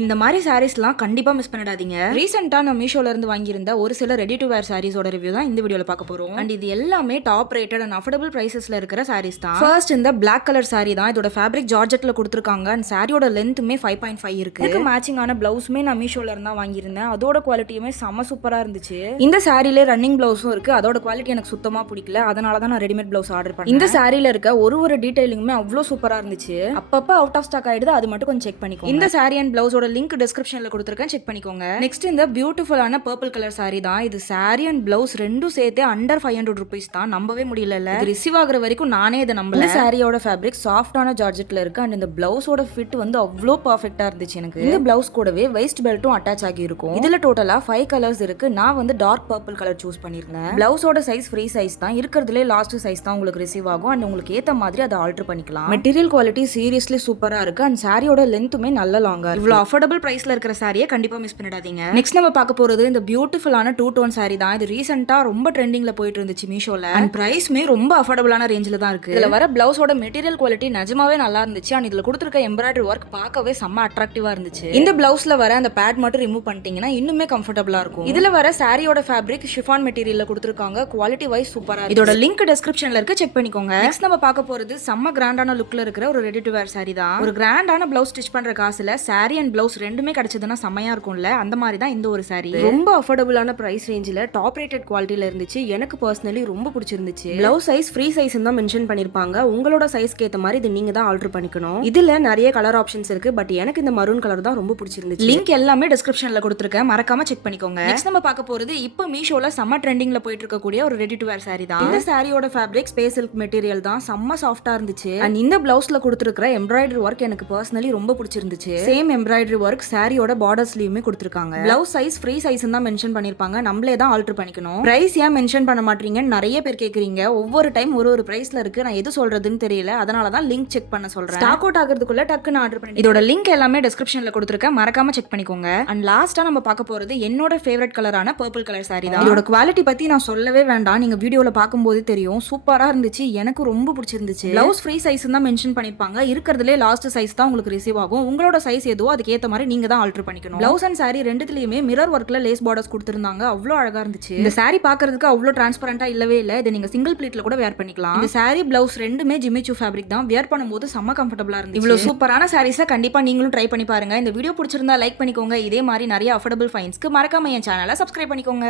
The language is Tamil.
இந்த மாதிரி சாரீஸ்லாம் கண்டிப்பா மிஸ் பண்ணிடாதீங்க. ரீசெண்டா நான் மீஷோல இருந்து வாங்கியிருந்த ஒரு சில ரெடி டு வேர் சாரீஸோட ரிவ்யூ தான் இந்த வீடியோல பார்க்க போறோம். அண்ட் இது எல்லாமே டாப் ரேட்டட் அண்ட் அஃபோர்டபிள் பிரைசஸ்ல இருக்கிற சாரீஸ் தான். ஃபர்ஸ்ட் இந்த பிளாக் கலர் சாரி தான். இதோட ஃபேப்ரிக் ஜார்ஜெட்ல கொடுத்துருக்காங்க அண்ட் சாரியோட லென்த்துமே 5.5 இருக்கு. இதுக்கு மேட்சிங்கான பிளவுஸுமே நான் மீஷோல இருந்தா வாங்கியிருந்தேன். அதோட குவாலிட்டியுமே செம சூப்பரா இருந்துச்சு. இந்த சாரியில ரன்னிங் பிளவுஸும் இருக்கு. அதோட குவாலிட்டி எனக்கு சுத்தமா பிடிக்கல. அதனால தான் நான் ரெடிமேட் பிளவுஸ் ஆர்டர் பண்ணேன். இந்த சாரியில இருக்க ஒரு டீடைலிங்குமே அவ்வளோ சூப்பரா இருந்துச்சு. அப்பப்ப அவுட் ஆஃப் ஸ்டாக் ஆயிடுது. அது மட்டும் கொஞ்சம் செக் பண்ணிக்கோங்க. இந்த சாரி அண்ட் பிளவுஸோட லிங்க் டிஸ்கிரிப்ஷன்ல கொடுத்திருக்கேன், செக் பண்ணிக்கோங்க. நெக்ஸ்ட் இந்த பியூட்டிஃபுல்லான பர்பிள் கலர் சாரி தான். இது சாரி அண்ட் பிளவுஸ் ரெண்டும் சேர்த்து அண்டர் 500 rupees தான். நம்பவே முடியல. இது ரிசீவ் ஆகுற வரைக்கும் நானே இதை நம்பல. இந்த சாரியோட ஃபேப்ரிக் சாஃப்டான ஜார்ஜெட்ல இருக்கு அண்ட் இந்த பிளவுஸோட ஃபிட் வந்து அவ்வளோ பர்ஃபெக்ட்டா இருந்துச்சு எனக்கு. இந்த பிளவுஸ் கூடவே வெஸ்ட் பெல்ட்டும் அட்டாச் ஆகி இருக்கும். இதுல டோட்டலா 5 கலர்ஸ் இருக்கு. நான் வந்து டார்க் பர்பிள் கலர் சூஸ் பண்ணிருக்கேன். பிளவுஸோட சைஸ் ஃப்ரீ சைஸ் தான். இருக்கிறதுலே லாஸ்ட் சைஸ் தான் உங்களுக்கு ரிசீவ் ஆகும் அண்ட் உங்களுக்கு ஏத்த மாதிரி அதை ஆல்டர் பண்ணிக்கலாம். மெட்டீரியல் குவாலிட்டி சீரியஸ்லி சூப்பரா இருக்கு அண்ட் சாரியோட லென்த்துமே நல்ல லாங்கா இருக்கு. இவ்வளவு அஃபோர்டபிள் பிரைஸ்ல இருக்கிற சாரியை கண்டிப்பா மிஸ் பண்ணிடாதீங்க. நெக்ஸ்ட் நம்ம பார்க்க போறது இந்த பியூட்டிஃபுல்லான 2-tone சாரி தான். இது ரீசெண்டா ரொம்ப ட்ரெண்டிங்ல போயிட்டு இருந்துச்சு மீஷோல அண்ட் பிரைஸ்மே ரொம்ப அஃபோர்டபிளான ரேஞ்சில தான் இருக்கு. இதுல வர பிளவுஸோட மெட்டீரியல் குவாலிட்டி நிஜமாவே நல்லா இருந்துச்சு அண்ட் இதுல கொடுத்திருக்க எம்ப்ராய்டரி ஒர்க் பார்க்கவே செம்ம அட்ராக்டிவா இருந்துச்சு. இந்த பிளவுஸ்ல வர அந்த பேட் மட்டும் ரிமூவ் பண்ணிட்டீங்கன்னா இன்னுமே கம்ஃபர்டபிளா இருக்கும். இதுல வர சாரியோட ஃபேப்ரிக் ஷிஃபான் மெட்டீரியல்ல கொடுத்திருக்காங்க. குவாலிட்டி வைஸ் சூப்பரா இருக்கு. இதோட லிங்க் டிஸ்கிரிப்ஷன்ல இருக்கு, செக் பண்ணிக்கோங்க. நெக்ஸ்ட் நம்ம பார்க்க போறது செம்ம கிராண்டான லுக்ல இருக்கிற ஒரு ரெடி டு வேர் சாரி தான். ஒரு கிராண்டான பிளவுஸ் ஸ்டிச் பண்ற காசுல சாரி அண்ட் பிளவுஸ் ரெண்டுமே கிடைச்சதுன்னா செம்மையா இருக்கும்ல. அந்த மாதிரி தான் இந்த ஒரு சாரி. ரொம்ப அஃபோர்டபிளான பிரைஸ் ரேஞ்சில டாப் ரேட்டட் குவாலிட்டில இருந்துச்சு. எனக்கு பர்சனலி ரொம்ப பிடிச்சிருந்துச்சு. பிளவுஸ் சைஸ் ஃப்ரீ சைஸ் தான் மென்ஷன் பண்ணிருப்பாங்க. உங்களோட சைஸ்க்கு ஏத்த மாதிரி இது நீங்க தான் ஆல்டர் பண்ணிக்கணும். இதுல நிறைய கலர் ஆப்ஷன்ஸ் இருக்கு. பட் எனக்கு இந்த மரூன் கலர் தான் ரொம்ப பிடிச்சிருந்துச்சு. லிங்க் எல்லாமே டிஸ்கிரிப்ஷன்ல கொடுத்திருக்கேன், மறக்காம செக் பண்ணிக்கோங்க. நெக்ஸ்ட் நம்ம பார்க்க போறது இப்போ மீஷோல செம்ம ட்ரெண்டிங்ல போயிட்டு இருக்கக்கூடிய ஒரு ரெடி டு வேர் சாரி தான். இந்த சாரியோட ஃபேப்ரிக் ஸ்பேஸ் சில்க் மெட்டீரியல் தான். செம்ம சாஃப்டா இருந்துச்சு அண்ட் இந்த பிளவுஸ்ல கொடுத்திருக்கிற எம்ப்ராய்டரி ஒர்க் எனக்கு பர்சனலி ரொம்ப பிடிச்சிருந்துச்சு. சேம் எம்ப்ராய்டரி ஒர்க் சாரியோட பார்டர்ஸ்லயுமே கொடுத்திருக்காங்க. பிளவுஸ் சைஸ் ஃப்ரீ சைஸ் தான் மென்ஷன் பண்ணிருப்பாங்க. நம்மளே தான் ஆல்டர் பண்ணிக்கணும். பிரைஸ் ஏன் மென்ஷன் பண்ண மாட்டீங்கன்னு நிறைய பேர் கேக்குறீங்க. ஒவ்வொரு டைம் ஒரு பிரைஸ்ல இருக்கு. நான் எது சொல்றதுன்னு தெரியல. அதனால தான் லிங்க் செக் பண்ண சொல்றேன். ஸ்டாக் அவுட் ஆகிறதுக்குள்ள டக்குன்னு ஆர்டர் பண்ணி இதோட லிங்க் எல்லாமே டிஸ்கிரிப்ஷன்ல கொடுத்திருக்கேன், மறக்காம செக் பண்ணிக்கோங்க. அண்ட் லாஸ்டா நம்ம பார்க்க போறது என்னோட ஃபேவரட் கலரான பர்பிள் கலர் சாரி தான். இதோட குவாலிட்டி பத்தி நான் சொல்லவே வேண்டாம். நீங்க வீடியோல பார்க்கும்போது தெரியும். சூப்பரா இருந்துச்சு. எனக்கு ரொம்ப பிடிச்சிருந்துச்சு. பிளவுஸ் ஃப்ரீ சைஸ் தான் மென்ஷன் பண்ணிருப்பாங்க. இருக்கிறதுலே லாஸ்ட் சைஸ் தான் உங்களுக்கு ரிசீவ் ஆகும். உங்களோட சைஸ் எதுவோ அதுக்கு ஏத்த மாதிரி நீங்க தான் ஆல்டர் பண்ணிக்கணும். பிளவுஸ் அண்ட் சாரி ரெண்டுத்துலயுமே மிரர் ஒர்க்ல லேஸ் பார்டர்ஸ் கொடுத்திருந்தாங்க. அவ்வளோ அழகா இருந்துச்சு. இந்த சாரி பாக்குறதுக்கு அவ்வளோ டிரான்ஸ்பரண்டா இல்லவே இல்ல. இதை நீங்க சிங்கிள் பிளீட்ல கூட வேர் பண்ணிக்கலாம். இந்த சாரி பிளவுஸ் ரெண்டுமே ஜிம்மி சூ ஃபேப்ரிக் தான். வேர் பண்ணும்போது செம்ம கம்ஃபர்டபிளா இருந்துச்சு. இவ்வளவு சூப்பரான சாரீஸை கண்டிப்பா நீங்களும் ட்ரை பண்ணி பாருங்க. இந்த வீடியோ பிடிச்சிருந்தா லைக் பண்ணிக்கோங்க. இதே மாதிரி நிறைய அஃபோர்டபிள் ஃபைன்ஸ்க்கு மறக்காம என் சேனலை சப்ஸ்கிரைப் பண்ணிக்கோங்க.